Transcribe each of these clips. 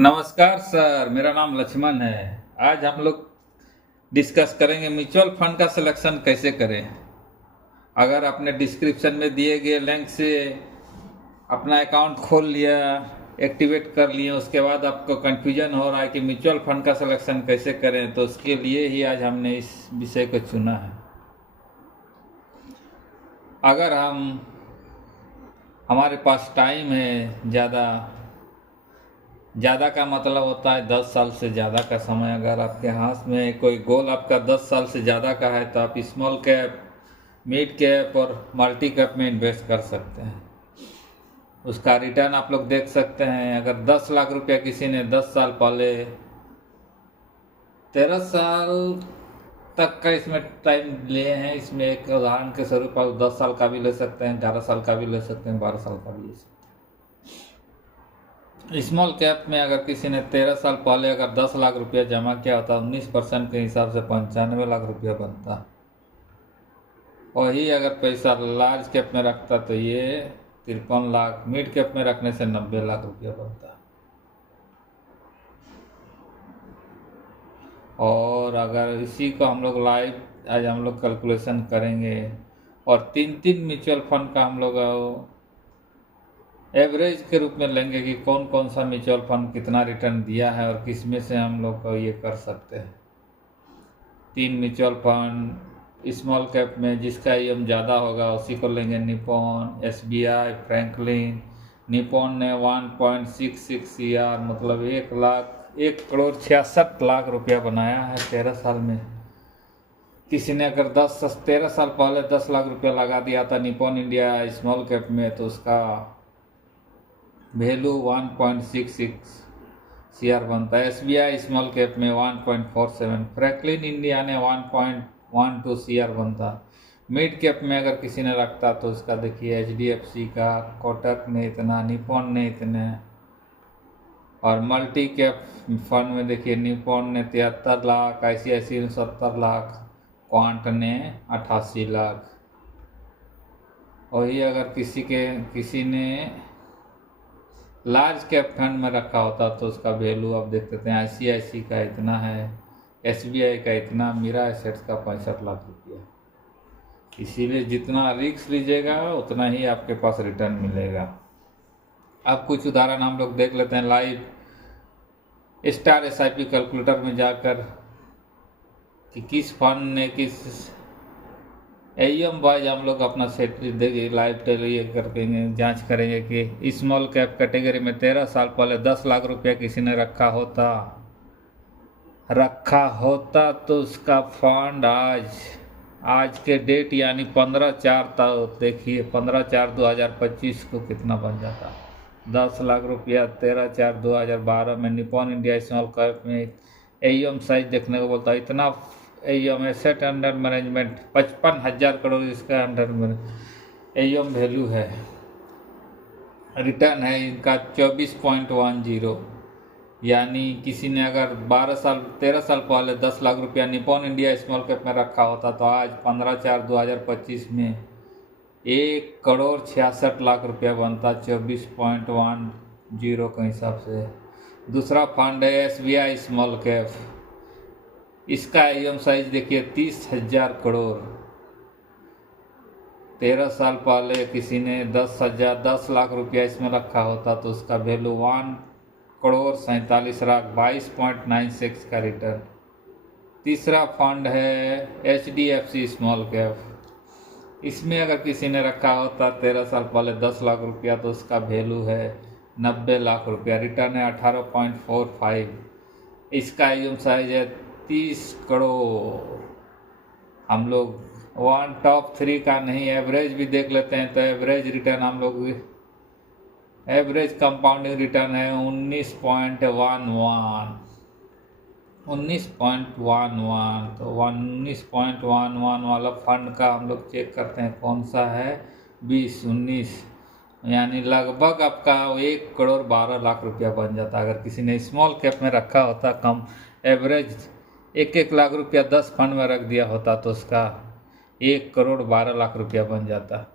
नमस्कार सर, मेरा नाम लक्ष्मण है। आज हम लोग डिस्कस करेंगे म्यूचुअल फंड का सिलेक्शन कैसे करें। अगर आपने डिस्क्रिप्शन में दिए गए लिंक से अपना अकाउंट खोल लिया, एक्टिवेट कर लिए, उसके बाद आपको कन्फ्यूजन हो रहा है कि म्यूचुअल फंड का सिलेक्शन कैसे करें, तो उसके लिए ही आज हमने इस विषय को चुना है। अगर हमारे पास टाइम है ज़्यादा का मतलब होता है 10 साल से ज़्यादा का समय। अगर आपके हाथ में कोई गोल आपका 10 साल से ज़्यादा का है तो आप स्मॉल कैप, मिड कैप और मल्टी कैप में इन्वेस्ट कर सकते हैं। उसका रिटर्न आप लोग देख सकते हैं। अगर 10 लाख रुपया किसी ने 10 साल पहले 13 साल तक का इसमें टाइम लिए हैं, इसमें एक उदाहरण के स्वरूप आप 10 साल का भी ले सकते हैं, 11 साल का भी ले सकते हैं, 12 साल का भी ले सकते हैं। स्मॉल कैप में अगर किसी ने 13 साल पहले अगर 10 लाख रुपया जमा किया होता, 19% के हिसाब से 95 लाख रुपया बनता। वही अगर पैसा लार्ज कैप में रखता तो ये 53 लाख, मिड कैप में रखने से 90 लाख रुपया बनता। और अगर इसी को हम लोग लाइव आज हम लोग कैलकुलेशन करेंगे और तीन म्यूचुअल फंड का हम लोग एवरेज के रूप में लेंगे कि कौन कौन सा म्यूचुअल फंड कितना रिटर्न दिया है और किस में से हम लोग को ये कर सकते हैं। 3 म्यूचुअल फंड स्मॉल कैप में जिसका ईएम ज़्यादा होगा उसी को लेंगे। Nippon, SBI, Franklin. निपॉन ने 1.66 CR मतलब 1,66,00,000 रुपया बनाया है 13 साल में। किसी ने अगर 13 साल पहले 10 लाख रुपया लगा दिया था निपॉन इंडिया स्मॉल कैप में तो उसका वैल्यू 1.66 CR बनता है। एसबीआई स्मॉल कैप में 1.47, फ्रैंकलिन इंडिया ने 1.12 CR बनता। मिड कैप में अगर किसी ने रखता तो उसका देखिए HDFC का, कोटक ने इतना, निपॉन ने इतने। और मल्टी कैप फंड में देखिए निपॉन ने 73 लाख, ICICI ने 70 लाख, क्वांट ने 88 लाख। वही अगर किसी ने लार्ज कैप फंड में रखा होता तो उसका वैल्यू आप देख सकते हैं। ICICI का इतना है, SBI का इतना, मीरा एसेट्स का 65 लाख रुपया। इसीलिए जितना रिस्क लीजिएगा उतना ही आपके पास रिटर्न मिलेगा। अब कुछ उदाहरण हम लोग देख लेते हैं लाइव स्टार SIP कैलकुलेटर में जाकर कि किस फंड ने किस AUM वाइज हम लोग अपना सेट देंगे, लाइव ये करके जांच करेंगे कि स्मॉल कैप कैटेगरी में 13 साल पहले 10 लाख रुपया किसी ने रखा होता तो उसका फंड आज के डेट यानी 15/4 तक देखिए 15/4/2025 को कितना बन जाता। 10 लाख रुपया 13/4/2012 में निपॉन इंडिया स्मॉल कैप में AUM साइज देखने को बोलता है। इतना AUM asset under management 55,000 crore इसका अंडर AUM वैल्यू है। रिटर्न है इनका 24.10, यानी किसी ने अगर 13 साल पहले 10 लाख रुपया निपॉन इंडिया स्मॉल कैप में रखा होता तो आज 15/4/2025 में 1,66,00,000 रुपया बनता 24.10 के हिसाब से। दूसरा फंड है SBI स्मॉल कैप, इसका AUM साइज देखिए 30,000 करोड़। 13 साल पहले किसी ने 10 लाख रुपया इसमें रखा होता तो उसका वैल्यू 1,47,00,000, 22.96 का रिटर्न। तीसरा फंड है HDFC स्मॉल कैप, इसमें अगर किसी ने रखा होता 13 साल पहले 10 लाख रुपया तो उसका वैल्यू है 90 लाख रुपया, रिटर्न है 18.45। इसका AUM साइज है 30 करोड़। हम लोग टॉप 3 का नहीं, एवरेज भी देख लेते हैं तो एवरेज रिटर्न हम लोग एवरेज कंपाउंडिंग रिटर्न है 19.11। तो 19.11 वाला फंड का हम लोग चेक करते हैं कौन सा है, 19, यानी लगभग आपका 1,12,00,000 रुपया बन जाता। अगर किसी ने स्मॉल कैप में रखा होता कम एवरेज 1 लाख रुपया 10 फंड में रख दिया होता तो उसका 1,12,00,000 रुपया बन जाता।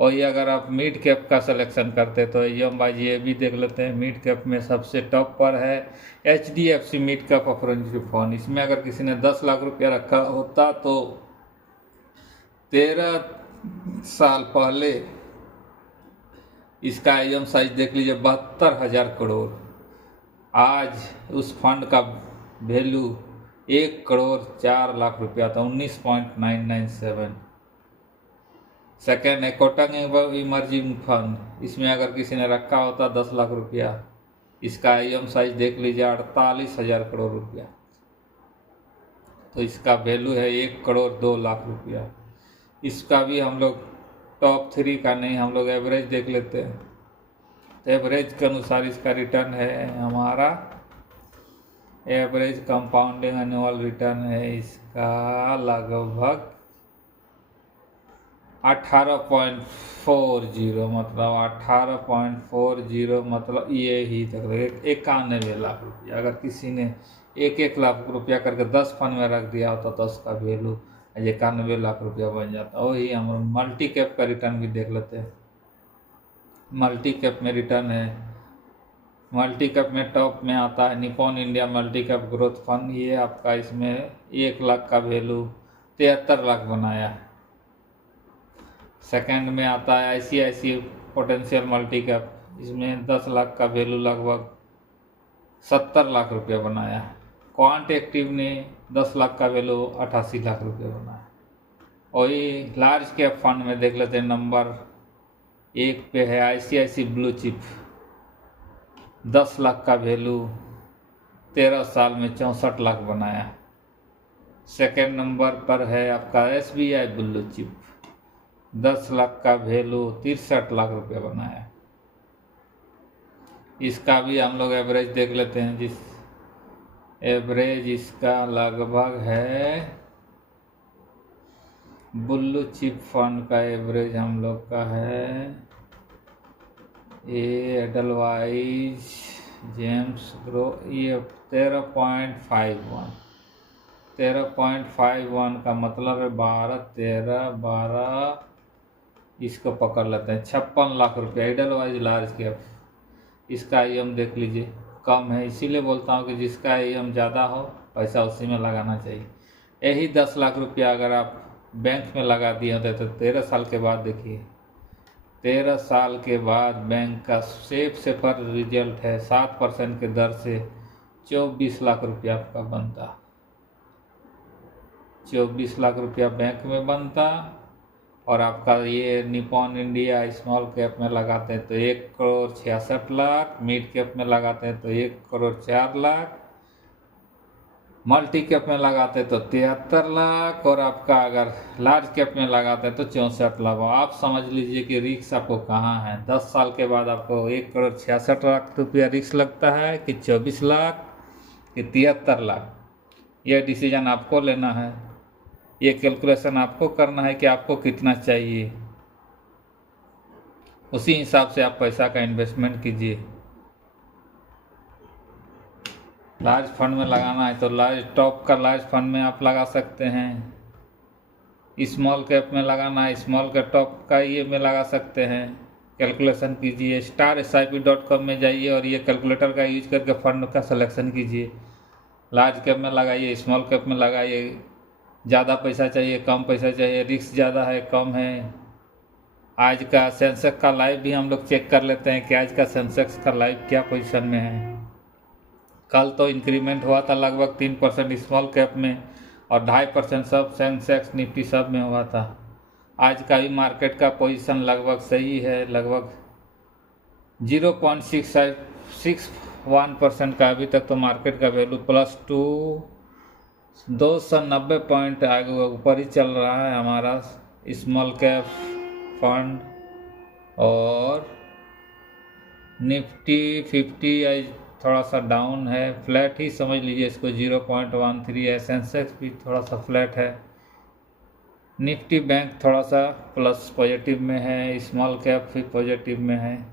और ये अगर आप मिड कैप का सिलेक्शन करते तो बाजी ये भी देख लेते हैं। मिड कैप में सबसे टॉप पर है HDFC mid cap operative fund. इसमें अगर किसी ने 10 लाख रुपया रखा होता तो 13 साल पहले इसका AUM साइज देख लीजिए 72,000 करोड़। आज उस फंड का वैल्यू 1 करोड़ 4 लाख रुपया था, 19.997। सेकेंड है कोटक इमर्जिंग फंड। इसमें अगर किसी ने रखा होता 10 लाख रुपया, इसका AUM साइज देख लीजिए 48,000 करोड़ रुपया, तो इसका वैल्यू है 1 करोड़ 2 लाख रुपया। इसका भी हम लोग टॉप 3 का नहीं, हम लोग एवरेज देख लेते हैं। तो एवरेज के अनुसार इसका रिटर्न है हमारा, एवरेज कंपाउंडिंग एनुअल रिटर्न है इसका लगभग 18.40, मतलब 18.40 मतलब ये ही तक 91 लाख रुपया। अगर किसी ने 1-1 लाख रुपया करके 10 फंड में रख दिया होता तो उसका वैल्यू 91 लाख रुपया बन जाता। वही हम मल्टी कैप का रिटर्न भी देख लेते हैं। मल्टी कैप में रिटर्न है, मल्टी कैप में टॉप में आता है Nippon India multi cap growth fund. ये आपका इसमें 1 लाख का वैल्यू 73 लाख बनाया है। सेकंड में आता है ICICI पोटेंशियल मल्टी कैप, इसमें 10 लाख का वैल्यू लगभग 70 लाख रुपया बनाया है। क्वांट एक्टिव ने 10 लाख का वैल्यू 88 लाख रुपया बनाया। और ये लार्ज कैप फंड में देख लेते हैं, नंबर 1 पे है ICICI ब्लू चिप, 10 लाख का वैल्यू 13 साल में 64 लाख बनाया। सेकेंड नंबर पर है आपका SBI ब्लू चिप, 10 लाख का वैल्यू 63 लाख रुपया बनाया। इसका भी हम लोग एवरेज देख लेते हैं, जिस एवरेज इसका लगभग है ब्लू चिप फंड का एवरेज हम लोग का है एडलवाइज जेम्स ग्रो, ये 13.51 का मतलब है 12 इसको पकड़ लेते हैं 56 लाख रुपया। एडलवाइज लार्ज कैप, इसका AUM देख लीजिए कम है, इसीलिए बोलता हूँ कि जिसका AUM ज़्यादा हो पैसा उसी में लगाना चाहिए। यही 10 लाख रुपया अगर आप बैंक में लगा दिए होते तो 13 साल के बाद देखिए, 13 साल के बाद बैंक का सेफ से पर रिजल्ट है 7% के दर से 24 लाख रुपया आपका बनता। 24 लाख रुपया बैंक में बनता। और आपका ये निपॉन इंडिया स्मॉल कैप में लगाते हैं तो 1 करोड़ 66 लाख, मिड कैप में लगाते हैं तो 1 करोड़ 4 लाख, मल्टी कैप में लगाते हैं तो 73 लाख, और आपका अगर लार्ज कैप में लगाते हैं तो 64 लाख। आप समझ लीजिए कि रिस्क आपको कहाँ है। 10 साल के बाद आपको 1 करोड़ 66 लाख रुपया रिस्क लगता है कि 24 लाख कि 73 लाख। यह डिसीजन आपको लेना है, ये कैलकुलेशन आपको करना है कि आपको कितना चाहिए, उसी हिसाब से आप पैसा का इन्वेस्टमेंट कीजिए। लार्ज फंड में लगाना है तो लार्ज टॉप का लार्ज फंड में आप लगा सकते हैं। स्मॉल कैप में लगाना है, स्मॉल कैप टॉप का ये में लगा सकते हैं। कैलकुलेशन कीजिए, StarSIP.com में जाइए और ये कैलकुलेटर का यूज करके फंड का सिलेक्शन कीजिए। लार्ज कैप में लगाइए, स्मॉल कैप में लगाइए, ज़्यादा पैसा चाहिए कम पैसा चाहिए, रिस्क ज़्यादा है कम है। आज का सेंसेक्स का लाइव भी हम लोग चेक कर लेते हैं कि आज का सेंसेक्स का लाइव क्या पोजीशन में है। कल तो इंक्रीमेंट हुआ था लगभग 3% स्मॉल कैप में और 2.5% सब सेंसेक्स निफ्टी सब में हुआ था। आज का भी मार्केट का पोजीशन लगभग सही है, लगभग 0.61% का अभी तक तो मार्केट का वैल्यू +290 पॉइंट आगे ऊपर ही चल रहा है हमारा स्मॉल कैप फंड। और निफ्टी 50 थोड़ा सा डाउन है, फ्लैट ही समझ लीजिए इसको, 0.13 है। सेंसेक्स भी थोड़ा सा फ्लैट है। निफ्टी बैंक थोड़ा सा प्लस पॉजिटिव में है, स्मॉल कैप भी पॉजिटिव में है।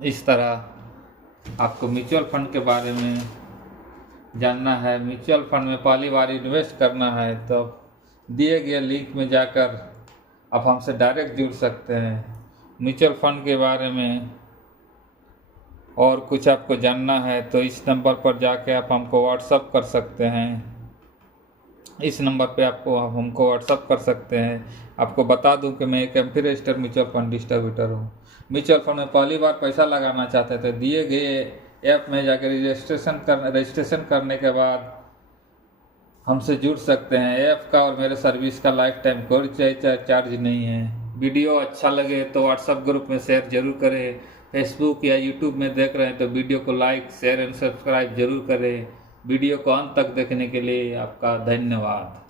इस तरह आपको म्यूचुअल फंड के बारे में जानना है, म्यूचुअल फंड में पहली बार इन्वेस्ट करना है तो दिए गए लिंक में जाकर आप हमसे डायरेक्ट जुड़ सकते हैं। म्यूचुअल फंड के बारे में और कुछ आपको जानना है तो इस नंबर पर जाके आप हमको व्हाट्सअप कर सकते हैं। इस नंबर पे आपको हमको व्हाट्सअप कर सकते हैं। आपको बता दूं कि मैं एक amphi registered mutual fund distributor हूँ। म्यूचुअल फंड में पहली बार पैसा लगाना चाहते थे, दिए गए ऐप में जाकर रजिस्ट्रेशन करने के बाद हमसे जुड़ सकते हैं। ऐप का और मेरे सर्विस का लाइफ टाइम कोई चार्ज नहीं है। वीडियो अच्छा लगे तो व्हाट्सएप ग्रुप में शेयर जरूर करें। फेसबुक या यूट्यूब में देख रहे हैं तो वीडियो को लाइक शेयर एंड सब्सक्राइब जरूर करें। वीडियो को अंत तक देखने के लिए आपका धन्यवाद।